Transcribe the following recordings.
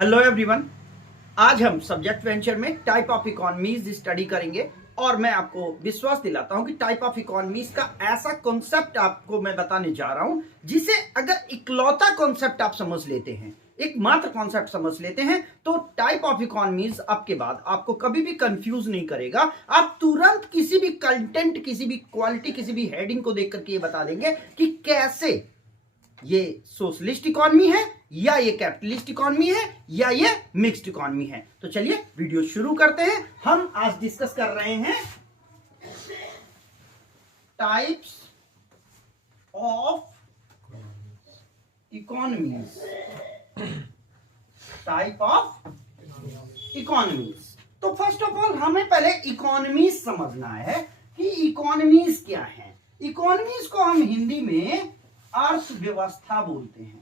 Hello everyone. आज हम subject venture में टाइप ऑफ इकोनॉमीज स्टडी करेंगे और मैं आपको विश्वास दिलाता हूं कि टाइप ऑफ इकोनॉमीज का ऐसा कॉन्सेप्ट आपको मैं बताने जा रहा हूं जिसे अगर इकलौता कॉन्सेप्ट आप समझ लेते हैं, एकमात्र कॉन्सेप्ट समझ लेते हैं, तो टाइप ऑफ इकोनॉमीज आपके बाद आपको कभी भी कंफ्यूज नहीं करेगा। आप तुरंत किसी भी कंटेंट, किसी भी क्वालिटी, किसी भी हेडिंग को देख करके ये बता देंगे कि कैसे ये सोशलिस्ट इकोनॉमी है या ये कैपिटलिस्ट इकोनॉमी है या ये मिक्स्ड इकोनॉमी है। तो चलिए वीडियो शुरू करते हैं। हम आज डिस्कस कर रहे हैं types of economies. Type of economies. तो फर्स्ट ऑफ ऑल हमें पहले इकोनॉमीज समझना है कि इकोनॉमीज क्या है। इकोनॉमीज को हम हिंदी में अर्थव्यवस्था बोलते हैं।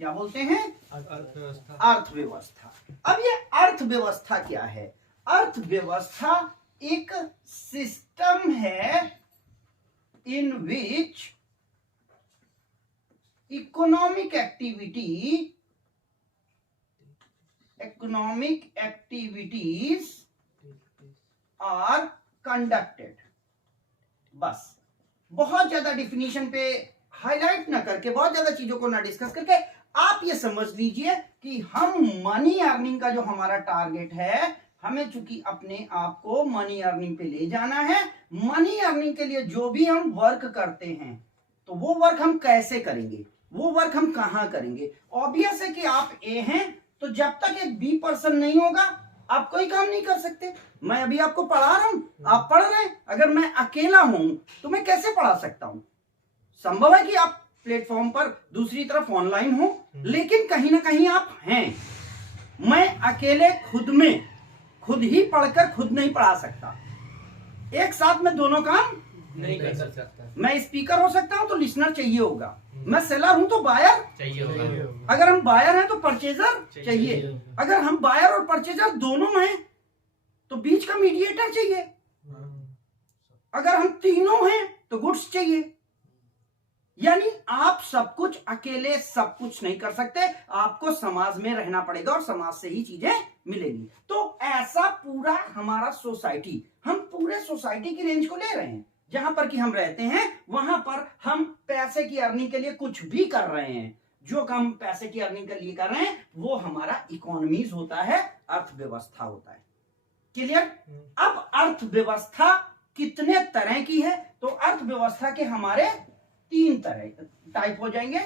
क्या बोलते हैं? अर्थव्यवस्था। अर्थव्यवस्था। अब ये अर्थव्यवस्था क्या है? अर्थव्यवस्था एक सिस्टम है इन विच इकोनॉमिक एक्टिविटीज आर कंडक्टेड। बस बहुत ज्यादा डिफिनीशन पे हाईलाइट ना करके, बहुत ज्यादा चीजों को ना डिस्कस करके आप ये समझ लीजिए कि हम मनी अर्निंग का जो हमारा टारगेट है, हमें चूंकि अपने आप को मनी अर्निंग पे ले जाना है, मनी अर्निंग के लिए जो भी हम वर्क करते हैं तो वो वर्क हम कैसे करेंगे, वो वर्क हम कहां करेंगे। ऑब्वियस है कि आप ए हैं तो जब तक एक बी पर्सन नहीं होगा आप कोई काम नहीं कर सकते। मैं अभी आपको पढ़ा रहा हूं, आप पढ़ रहे हैं, अगर मैं अकेला हूं तो मैं कैसे पढ़ा सकता हूं? संभव है कि आप प्लेटफॉर्म पर दूसरी तरफ ऑनलाइन हो, लेकिन कहीं ना कहीं आप हैं। मैं अकेले खुद ही पढ़कर खुद नहीं पढ़ा सकता। एक साथ में दोनों काम नहीं कर सकता। मैं स्पीकर हो सकता हूं तो लिसनर चाहिए होगा। मैं सेलर हूं तो बायर चाहिए होगा। अगर हम बायर हैं तो परचेजर चाहिए। अगर हम बायर और परचेजर दोनों हैं तो बीच का मीडिएटर चाहिए। अगर हम तीनों हैं तो गुड्स चाहिए। यानी आप सब कुछ अकेले सब कुछ नहीं कर सकते, आपको समाज में रहना पड़ेगा और समाज से ही चीजें मिलेंगी। तो ऐसा पूरा हमारा सोसाइटी, हम पूरे सोसाइटी की रेंज को ले रहे हैं। जहां पर कि हम रहते हैं वहां पर हम पैसे की अर्निंग के लिए कुछ भी कर रहे हैं। जो काम पैसे की अर्निंग के लिए कर रहे हैं वो हमारा इकोनॉमीज होता है, अर्थव्यवस्था होता है। क्लियर? अब अर्थव्यवस्था कितने तरह की है? तो अर्थव्यवस्था के हमारे 3 तरह टाइप हो जाएंगे।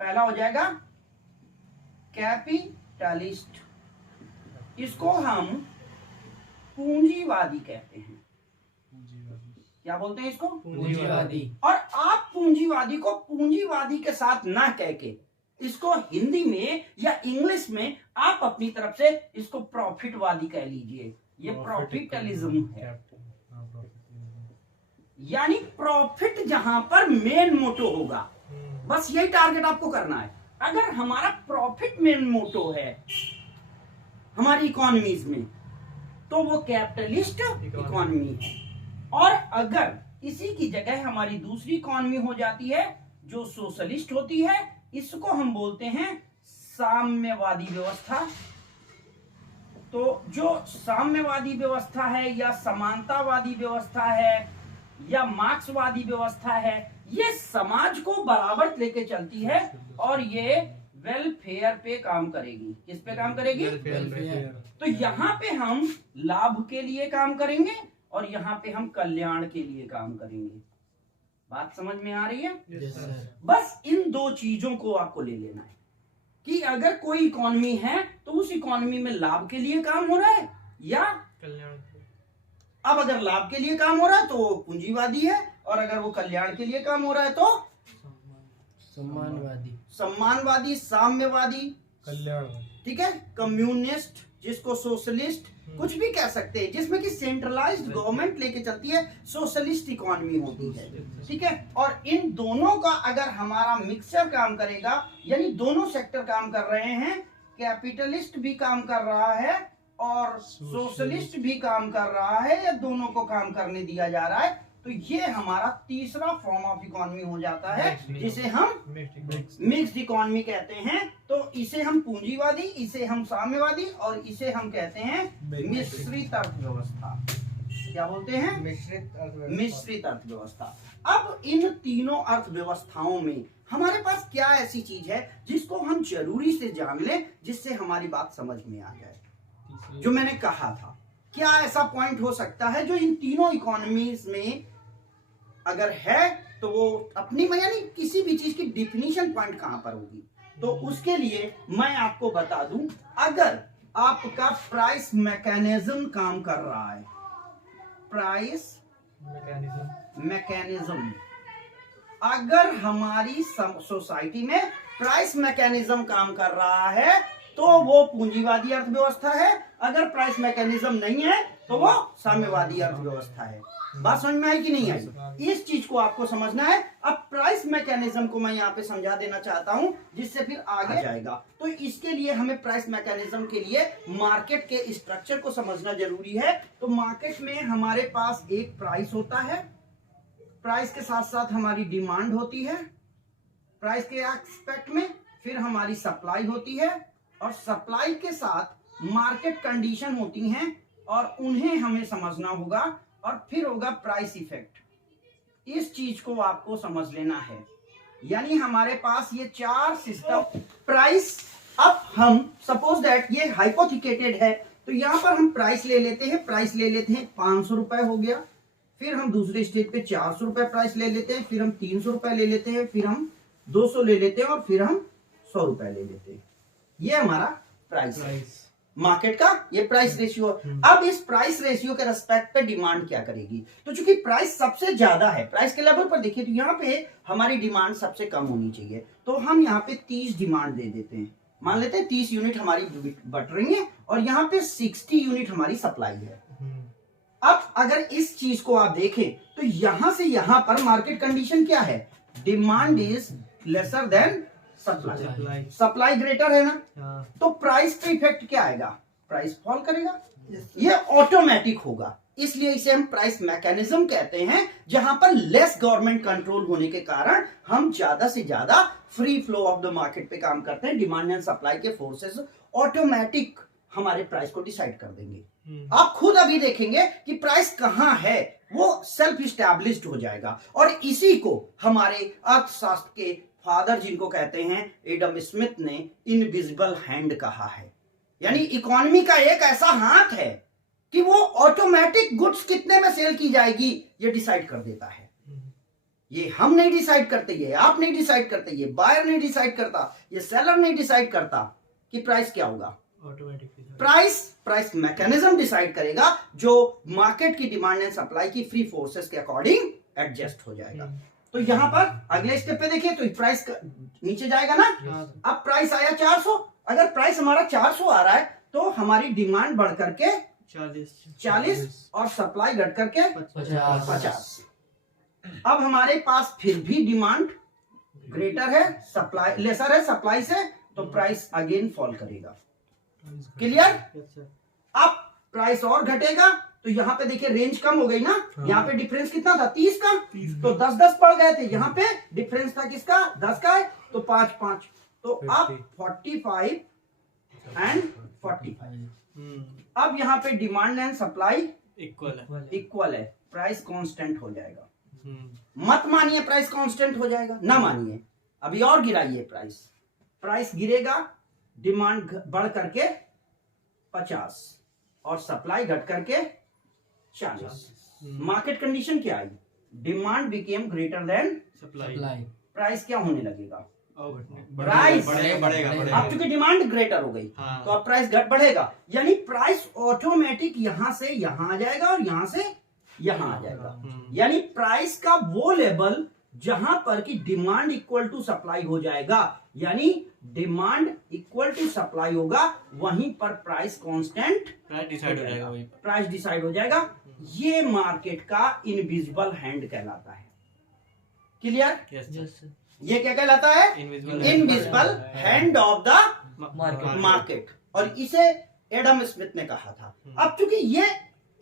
पहला हो जाएगा कैपिटलिस्ट, इसको हम पूंजीवादी कहते हैं। क्या बोलते हैं इसको? पूंजीवादी। और आप पूंजीवादी को पूंजीवादी के साथ ना कह के इसको हिंदी में या इंग्लिश में आप अपनी तरफ से इसको प्रॉफिटवादी कह लीजिए। ये प्रॉफिटलिज्म है, यानी प्रॉफिट जहां पर मेन मोटो होगा। बस यही टारगेट आपको करना है। अगर हमारा प्रॉफिट मेन मोटो है हमारी इकोनॉमीज में तो वो कैपिटलिस्ट इकोनॉमी है। और अगर इसी की जगह हमारी दूसरी इकोनॉमी हो जाती है जो सोशलिस्ट होती है, इसको हम बोलते हैं साम्यवादी व्यवस्था। तो जो साम्यवादी व्यवस्था है या समानतावादी व्यवस्था है या मार्क्सवादी व्यवस्था है, ये समाज को बराबर लेके चलती है और ये वेलफेयर पे काम करेगी। किस पे काम करेगी? वेलफेयर। तो यहाँ पे हम लाभ के लिए काम करेंगे और यहाँ पे हम कल्याण के लिए काम करेंगे। बात समझ में आ रही है? yes, बस इन 2 चीजों को आपको ले लेना है कि अगर कोई इकोनॉमी है तो उस इकोनॉमी में लाभ के लिए काम हो रहा है या कल्याण। अब अगर लाभ के लिए काम हो रहा है तो वो पूंजीवादी है, और अगर वो कल्याण के लिए काम हो रहा है तो सम्मानवादी, साम्यवादी, कल्याणवादी। ठीक है? कम्युनिस्ट, जिसको सोशलिस्ट कुछ भी कह सकते हैं, जिसमें कि सेंट्रलाइज्ड गवर्नमेंट लेके चलती है, सोशलिस्ट इकोनॉमी होती है। ठीक है? और इन दोनों का अगर हमारा मिक्सचर काम करेगा, यानी दोनों सेक्टर काम कर रहे हैं, कैपिटलिस्ट भी काम कर रहा है और सोशलिस्ट भी काम कर रहा है, या दोनों को काम करने दिया जा रहा है, तो ये हमारा तीसरा फॉर्म ऑफ इकोनॉमी हो जाता है जिसे हम मिक्स्ड इकोनॉमी कहते हैं। तो इसे हम पूंजीवादी, इसे हम साम्यवादी और इसे हम कहते हैं मिश्रित अर्थव्यवस्था। क्या बोलते हैं? मिश्रित अर्थव्यवस्था। अब इन तीनों अर्थव्यवस्थाओं में हमारे पास क्या ऐसी चीज है जिसको हम जरूरी से जान लें, जिससे हमारी बात समझ में आ जाए? जो मैंने कहा था, क्या ऐसा पॉइंट हो सकता है जो इन तीनों इकोनॉमीज में अगर है तो वो अपनी में, यानी किसी भी चीज की डिफिनीशन पॉइंट कहां पर होगी? तो उसके लिए मैं आपको बता दूं, अगर आपका प्राइस मैकेनिज्म काम कर रहा है, प्राइस मैकेनिज्म, अगर हमारी सोसाइटी में प्राइस मैकेनिज्म काम कर रहा है तो वो पूंजीवादी अर्थव्यवस्था है। अगर प्राइस मैकेनिज्म नहीं है तो वो साम्यवादी अर्थव्यवस्था है। बात समझ में आई कि नहीं आई? इस चीज को आपको समझना है। अब प्राइस मैकेनिज्म को मैं यहाँ पे समझा देना चाहता हूं, जिससे फिर आगे जाएगा। तो इसके लिए हमें प्राइस मैकेनिज्म के लिए मार्केट के स्ट्रक्चर को समझना जरूरी है। तो मार्केट में हमारे पास एक प्राइस होता है, प्राइस के साथ साथ हमारी डिमांड होती है, प्राइस के एस्पेक्ट में फिर हमारी सप्लाई होती है, और सप्लाई के साथ मार्केट कंडीशन होती हैं और उन्हें हमें समझना होगा, और फिर होगा प्राइस इफेक्ट। इस चीज को आपको समझ लेना है। यानी हमारे पास ये चार सिस्टम प्राइस। अब हम सपोज दैट ये हाइपोथिकेटेड है, तो यहां पर हम प्राइस ले लेते हैं, प्राइस ले लेते हैं 500 रुपए हो गया, फिर हम दूसरे स्टेज पे 400 रुपए प्राइस ले लेते हैं, फिर हम 300 रुपए ले लेते हैं, फिर हम 200 ले लेते हैं, और फिर हम 100 रुपए ले लेते हैं। ये हमारा प्राइस है मार्केट का, ये प्राइस रेशियो। अब इस प्राइस रेशियो के रेस्पेक्ट पे डिमांड क्या करेगी? तो चूंकि प्राइस सबसे ज्यादा है, प्राइस के लेवल पर देखिए तो यहाँ पे हमारी डिमांड सबसे कम होनी चाहिए, तो हम यहाँ पे 30 डिमांड दे देते हैं। मान लेते हैं 30 यूनिट हमारी बट रही है और यहाँ पे 60 यूनिट हमारी सप्लाई है। अब अगर इस चीज को आप देखें तो यहां से यहां पर मार्केट कंडीशन क्या है? Demand is lesser than supply, supply greater है ना, तो प्राइस पे इफेक्ट क्या आएगा? प्राइस फॉल करेगा। ये ऑटोमेटिक होगा, इसलिए इसे हम प्राइस मैकेनिज्म कहते हैं, जहां पर लेस गवर्नमेंट कंट्रोल होने के कारण हम ज्यादा से ज्यादा free flow of the market पे काम करते हैं। डिमांड एंड सप्लाई के फोर्सेस ऑटोमेटिक हमारे प्राइस को डिसाइड कर देंगे। आप खुद अभी देखेंगे कि प्राइस कहां है, वो सेल्फ इस्टेब्लिश्ड हो जाएगा। और इसी को हमारे अर्थशास्त्र के फादर जिनको कहते हैं एडम स्मिथ ने इनविजिबल हैंड कहा है। यानी इकोनॉमी का एक ऐसा हाथ है कि वो ऑटोमेटिक गुड्स कितने में सेल की जाएगी ये डिसाइड कर देता है। ये हम नहीं डिसाइड करते, ये आप नहीं डिसाइड करते, ये बायर नहीं डिसाइड करता, ये सेलर नहीं डिसाइड करता कि प्राइस क्या होगा। ऑटोमेटिक प्राइस मैकेनिज्म डिसाइड करेगा, जो मार्केट की डिमांड एंड सप्लाई की फ्री फोर्सेस के अकॉर्डिंग एडजस्ट हो जाएगा। तो यहां पर अगले स्टेप पे देखिए तो प्राइस नीचे जाएगा ना। अब प्राइस आया 400, अगर प्राइस हमारा 400 आ रहा है तो हमारी डिमांड बढ़ करके 40 और सप्लाई घट करके 50। अब हमारे पास फिर भी डिमांड ग्रेटर है, सप्लाई लेसर है सप्लाई से, तो प्राइस अगेन फॉल करेगा। क्लियर? अब प्राइस और घटेगा तो यहाँ पे देखिए रेंज कम हो गई ना। यहाँ पे डिफरेंस कितना था? 30 का, तो 10-10 पड़ गए थे। यहाँ पे डिफरेंस था किसका? 10 का है, तो 5-5, तो अब 45 एंड 45। अब यहाँ पे डिमांड एंड सप्लाई इक्वल है, प्राइस कांस्टेंट हो जाएगा। मत मानिए प्राइस कांस्टेंट हो जाएगा, ना मानिए, अभी और गिराइए प्राइस गिरेगा, डिमांड बढ़ करके 50 और सप्लाई घट करके 40। मार्केट कंडीशन क्या आई? Demand became greater than supply, price क्या होने लगेगा? प्राइस बढ़ेगा। अब चूंकि डिमांड ग्रेटर हो गई तो अब प्राइस बढ़ेगा, यानी प्राइस ऑटोमेटिक यहां से यहां आ जाएगा और यहां से यहां आ जाएगा। यानी प्राइस का वो लेवल जहां पर कि डिमांड इक्वल टू सप्लाई हो जाएगा, यानी डिमांड इक्वल टू सप्लाई होगा, वहीं पर प्राइस कांस्टेंट प्राइस डिसाइड हो जाएगा। ये मार्केट का इनविजिबल हैंड कहलाता है। क्लियर? ये क्या कहलाता है? Invisible hand of the market, और इसे एडम स्मिथ ने कहा था। अब चूंकि ये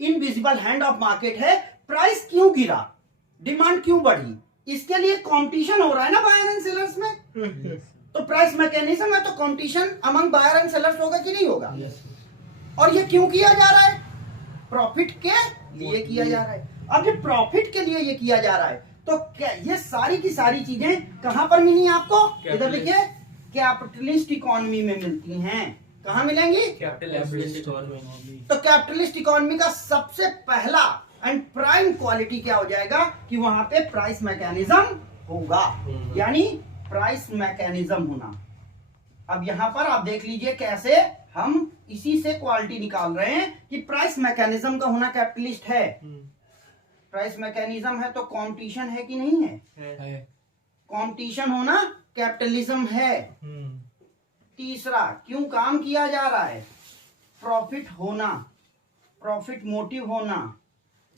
इनविजिबल हैंड ऑफ मार्केट है, प्राइस क्यों गिरा? डिमांड क्यों बढ़ी? इसके लिए कंपटीशन हो रहा है ना बायर एंड सेलर्स में, तो प्राइस मैकेनिज्म है तो competition among buyer and sellers होगा कि नहीं होगा? और ये क्यों किया जा रहा है? प्रॉफिट के लिए किया जा रहा है। अब ये प्रॉफिट के लिए ये किया जा रहा है तो क्या ये सारी की सारी चीजें कहां पर मिली आपको? इधर देखिए, कैपिटलिस्ट इकोनॉमी में मिलती हैं। कहां मिलेंगी? Capitalist economy. तो कैपिटलिस्ट इकोनॉमी का सबसे पहला एंड प्राइम क्वालिटी क्या हो जाएगा कि वहां पे प्राइस मैकेनिज्म होगा, यानी प्राइस मैकेनिज्म होना। अब यहां पर आप देख लीजिए कैसे हम इसी से क्वालिटी निकाल रहे हैं कि प्राइस मैकेनिज्म का होना कैपिटलिस्ट है। प्राइस मैकेनिज्म है तो कंपटीशन है कि नहीं है? कंपटीशन होना कैपिटलिज्म है। तीसरा, क्यों काम किया जा रहा है? प्रॉफिट होना, प्रॉफिट मोटिव होना,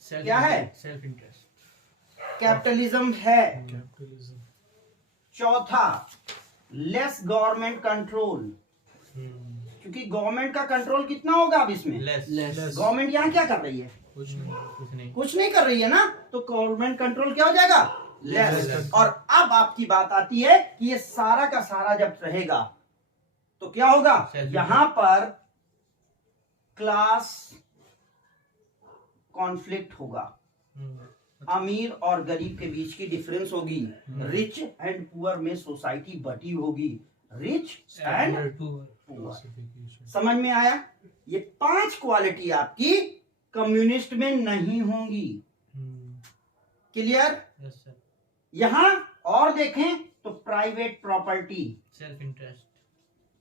क्या है? सेल्फ इंटरेस्ट, कैपिटलिज्म है। चौथा, लेस गवर्नमेंट कंट्रोल, क्योंकि गवर्नमेंट का कंट्रोल कितना होगा अब इसमें? लेस। गवर्नमेंट यहाँ क्या कर रही है? कुछ नहीं कर रही है ना, तो गवर्नमेंट कंट्रोल क्या हो जाएगा? लेस। और अब आपकी बात आती है कि ये सारा का सारा जब रहेगा तो क्या होगा? यहां पर क्लास कॉन्फ्लिक्ट होगा, अमीर और गरीब के बीच की डिफरेंस होगी, रिच एंड पुअर में सोसाइटी बटी होगी, रिच एंड पुअर। समझ में आया? ये 5 क्वालिटी आपकी कम्युनिस्ट में नहीं होंगी। क्लियर? यहां और देखें तो private property, self interest,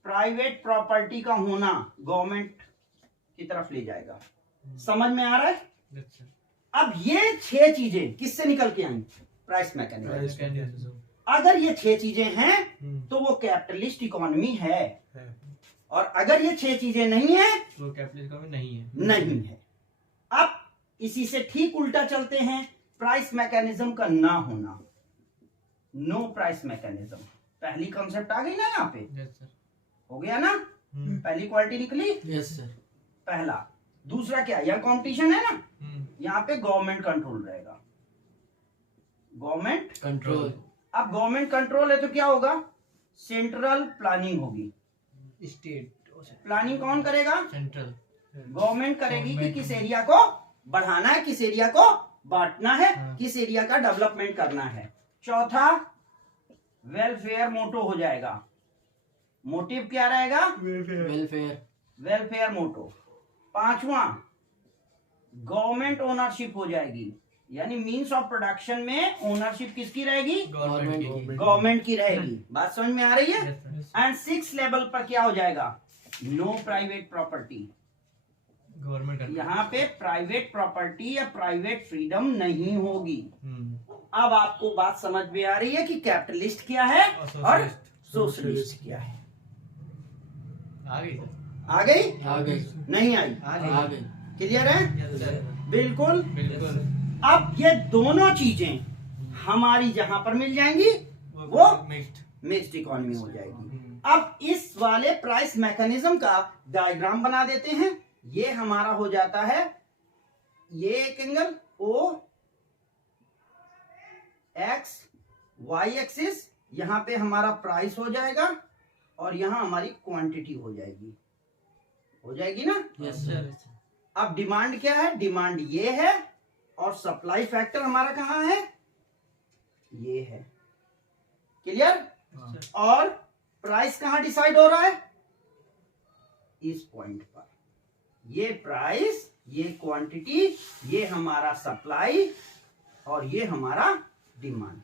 private property का होना गवर्नमेंट की तरफ ले जाएगा। समझ में आ रहा है? अब ये 6 चीजें किससे निकल के आई? Price mechanism. अगर ये 6 चीजें हैं तो वो कैपिटलिस्ट इकोनॉमी है, और अगर ये 6 चीजें नहीं है तो कैपिटलिस्ट इकोनॉमी नहीं है। अब इसी से ठीक उल्टा चलते हैं, प्राइस मैकेनिज्म का ना होना, नो प्राइस मैकेनिज्म। पहली कॉन्सेप्ट आ गई ना यहाँ पे? हो गया ना? पहली क्वालिटी निकली। Yes sir. पहला। दूसरा क्या? यह कंपटीशन है ना, यहाँ पे गवर्नमेंट कंट्रोल रहेगा, गवर्नमेंट कंट्रोल। अब गवर्नमेंट कंट्रोल है तो क्या होगा? सेंट्रल प्लानिंग होगी। स्टेट प्लानिंग कौन करेगा? सेंट्रल गवर्नमेंट करेगी कि किस एरिया को बढ़ाना है, किस एरिया को बांटना है, किस एरिया का डेवलपमेंट करना है। चौथा, वेलफेयर मोटो हो जाएगा। मोटिव क्या रहेगा? वेलफेयर मोटो। पांचवा, गवर्नमेंट ओनरशिप हो जाएगी, यानी मींस ऑफ प्रोडक्शन में ओनरशिप किसकी रहेगी? गवर्नमेंट की रहेगी। बात समझ में आ रही है? एंड 6 लेवल पर क्या हो जाएगा? No private property. गवर्नमेंट यहाँ पे प्राइवेट प्रॉपर्टी या प्राइवेट फ्रीडम नहीं होगी। अब आपको बात समझ में आ रही है कि कैपिटलिस्ट क्या है और सोशलिस्ट क्या है? आ गई? नहीं आई? आ गई। क्लियर है? बिल्कुल। अब ये दोनों चीजें हमारी जहां पर मिल जाएंगी वो मिक्स्ड इकोनॉमी हो जाएगी। अब इस वाले प्राइस मैकेनिज्म का डायग्राम बना देते हैं। ये हमारा हो जाता है, ये एक angle O X Y axis, यहां पे हमारा प्राइस हो जाएगा और यहां हमारी क्वांटिटी हो जाएगी ना? Yes sir. अब डिमांड क्या है? डिमांड ये है और सप्लाई फैक्टर हमारा कहां है? ये है। क्लियर? और प्राइस कहां डिसाइड हो रहा है? इस पॉइंट पर। ये प्राइस, ये क्वांटिटी, ये हमारा सप्लाई और ये हमारा डिमांड।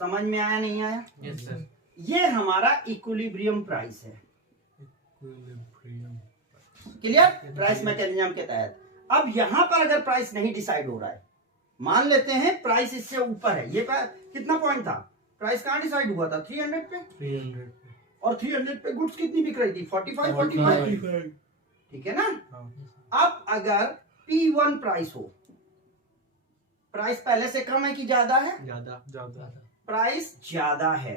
समझ में आया नहीं आया? Yes sir. ये हमारा इक्विलिब्रियम प्राइस है। क्लियर? प्राइस मैकेनिज्म के तहत। अब यहां पर अगर प्राइस नहीं डिसाइड हो रहा है, मान लेते हैं प्राइस इससे ऊपर है, ये कितना पॉइंट था? प्राइस कहां डिसाइड हुआ था? 300 पे। 300 पे। और 300 पे गुड्स कितनी बिक रही थी? 45। ठीक है ना? अब अगर P1 प्राइस हो, प्राइस पहले से कम है कि ज्यादा है? ज्यादा। प्राइस ज्यादा है,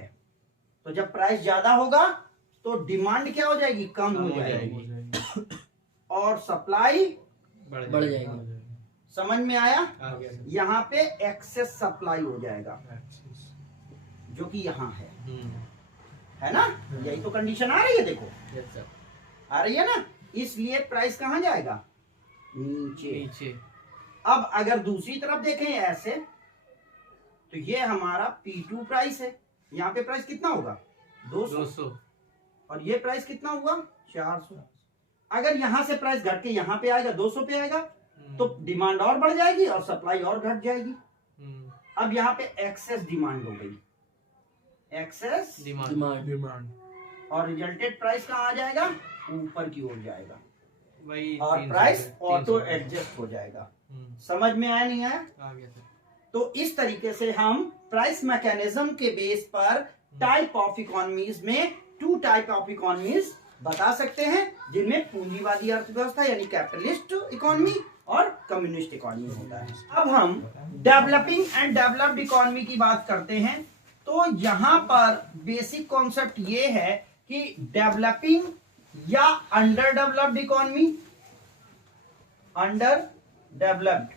तो जब प्राइस ज्यादा होगा तो डिमांड क्या हो जाएगी? कम हो जाएगी और सप्लाई बढ़ जाएगी। समझ में आया? आ गया सर। यहाँ पे एक्सेस सप्लाई हो जाएगा अच्छा। जो कि यहाँ है हम्म। ना? यही तो कंडीशन आ रही है, देखो यस सर। आ रही है ना? इसलिए प्राइस कहाँ जाएगा? नीचे। नीचे। अब अगर दूसरी तरफ देखें ऐसे, तो ये हमारा P2 प्राइस है। यहाँ पे प्राइस कितना होगा? 200। और ये प्राइस कितना हुआ? 400। अगर यहाँ से प्राइस घट के यहाँ पे आएगा, 200 पे आएगा, तो डिमांड और बढ़ जाएगी और सप्लाई और घट जाएगी। अब यहाँ पे एक्सेस डिमांड हो गई, एक्सेस डिमांड। और रिजल्टेड प्राइस कहाँ आ जाएगा? ऊपर की ओर जाएगा वही। और प्राइस ऑटो एडजस्ट हो जाएगा। समझ में आया नहीं आया? आ गया सर। तो इस तरीके से हम प्राइस मैकेनिज्म के बेस पर टाइप ऑफ इकोनॉमीज में 2 टाइप ऑफ इकोनॉमीज बता सकते हैं, जिनमें पूंजीवादी अर्थव्यवस्था यानी कैपिटलिस्ट इकोनॉमी और कम्युनिस्ट इकोनॉमी होता है। अब हम डेवलपिंग एंड डेवलप्ड इकोनॉमी की बात करते हैं। तो यहाँ पर बेसिक कॉन्सेप्ट ये है कि डेवलपिंग या under developed economy, under developed,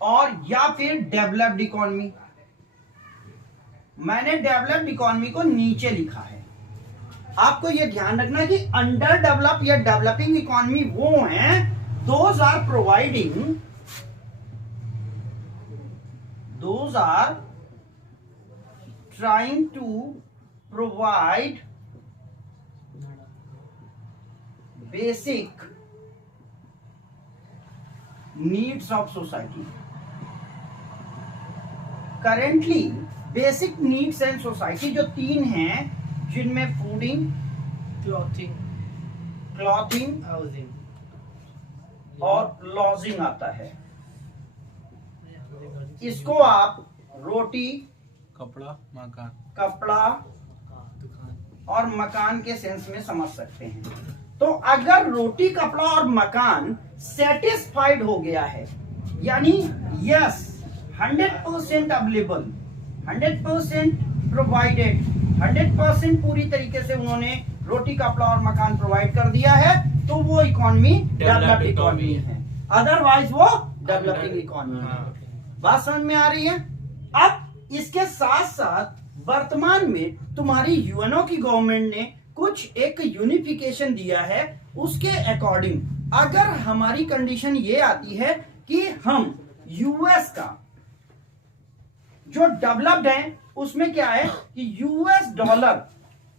और या फिर डेवलप्ड इकोनॉमी। मैंने डेवलप्ड इकोनॉमी को नीचे लिखा है। आपको यह ध्यान रखना कि अंडर डेवलप या डेवलपिंग इकोनॉमी वो हैं, those are trying to provide basic needs of society. Currently basic needs and society जो 3 हैं, जिनमें फूडिंग, क्लॉथिंग हाउसिंग और लॉजिंग आता है। इसको आप रोटी, कपड़ा, दुकान और मकान के सेंस में समझ सकते हैं। तो अगर रोटी, कपड़ा और मकान सेटिस्फाइड हो गया है, यानी यस 100% अवेलेबल, 100% प्रोवाइडेड, 100% पूरी तरीके से उन्होंने रोटी, कपड़ा और मकान प्रोवाइड कर दिया है, तो वो इकोनॉमी डेवलप्ड इकोनॉमी है। अदरवाइज वो डेवलपिंग इकोनॉमी है। बात समझ में आ रही है? अब इसके साथ साथ वर्तमान में तुम्हारी यूएनओ की गवर्नमेंट ने कुछ एक यूनिफिकेशन दिया है। उसके अकॉर्डिंग अगर हमारी कंडीशन ये आती है कि हम यूएस का जो डेवलप्ड है, उसमें क्या है कि यूएस डॉलर,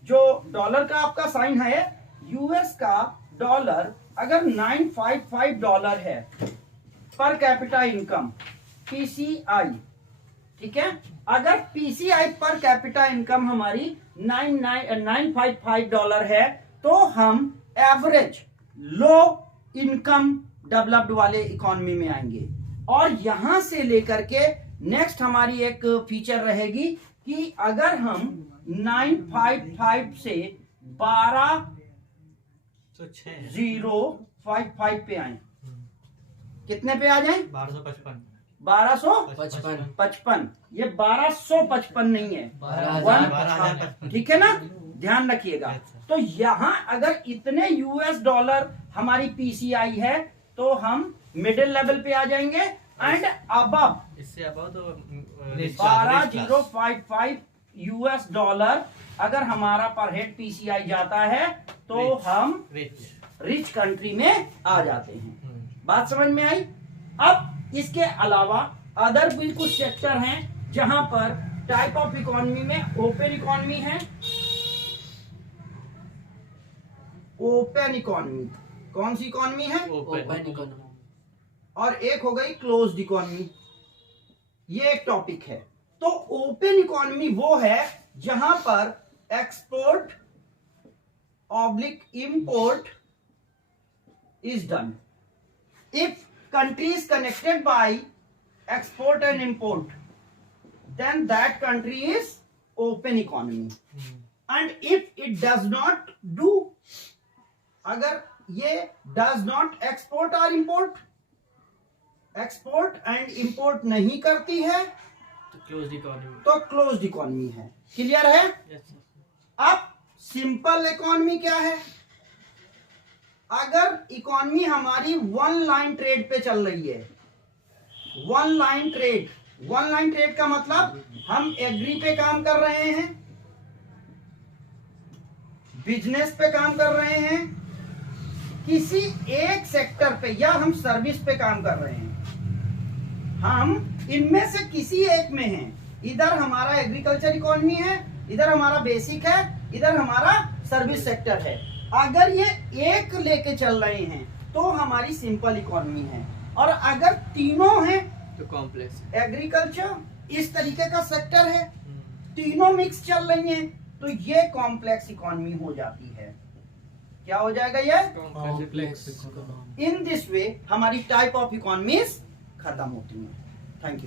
जो डॉलर का आपका साइन है, यूएस का डॉलर अगर $955 है पर कैपिटा इनकम, पीसीआई, ठीक है? अगर पीसीआई पर कैपिटा इनकम हमारी $955 है, तो हम एवरेज लो इनकम डेवलप्ड वाले इकोनॉमी में आएंगे। और यहां से लेकर के नेक्स्ट हमारी एक फीचर रहेगी कि अगर हम 955 से 12055 पे आए, कितने पे आ जाए? 1255। ये 1255 नहीं है, 1255, ठीक है ना? ध्यान रखिएगा। तो यहां अगर इतने यूएस डॉलर हमारी पीसीआई है, तो हम मिडिल लेवल पे आ जाएंगे। एंड अबव, इससे अबव तो 12055 यूएस डॉलर अगर हमारा पर हेड पीसीआई जाता है, तो हम रिच कंट्री में आ जाते हैं। बात समझ में आई? अब इसके अलावा अदर भी कुछ सेक्टर हैं जहां पर टाइप ऑफ इकोनॉमी में ओपन इकोनॉमी है। ओपन इकोनॉमी कौन सी इकोनॉमी है? Open economy. और एक हो गई क्लोज्ड इकोनॉमी। ये एक टॉपिक है। तो ओपन इकोनॉमी वो है जहां पर export oblique import is done. If country is connected by export and import, then that country is open economy. And if it does not do, अगर ये does not export or import, export and import नहीं करती है, तो closed economy. तो closed economy है। Clear है? Yes sir. अब सिंपल इकोनॉमी क्या है? अगर इकॉनमी हमारी वन लाइन ट्रेड पे चल रही है, वन लाइन ट्रेड का मतलब हम एग्री पे काम कर रहे हैं, बिजनेस पे काम कर रहे हैं, किसी एक सेक्टर पे या हम सर्विस पे काम कर रहे हैं, हम इनमें से किसी एक में हैं। इधर हमारा एग्रीकल्चर इकॉनमी है, इधर हमारा बेसिक है, इधर हमारा सर्विस सेक्टर है। अगर ये एक लेके चल रहे हैं तो हमारी सिंपल इकॉनमी है, और अगर तीनों हैं तो कॉम्प्लेक्स। एग्रीकल्चर इस तरीके का सेक्टर है, तीनों मिक्स चल रही हैं, तो ये कॉम्प्लेक्स इकॉनमी हो जाती है। क्या हो जाएगा ये? कॉम्प्लेक्स। इन दिस वे हमारी टाइप ऑफ इकॉनमीज खत्म होती हैं। Thank you.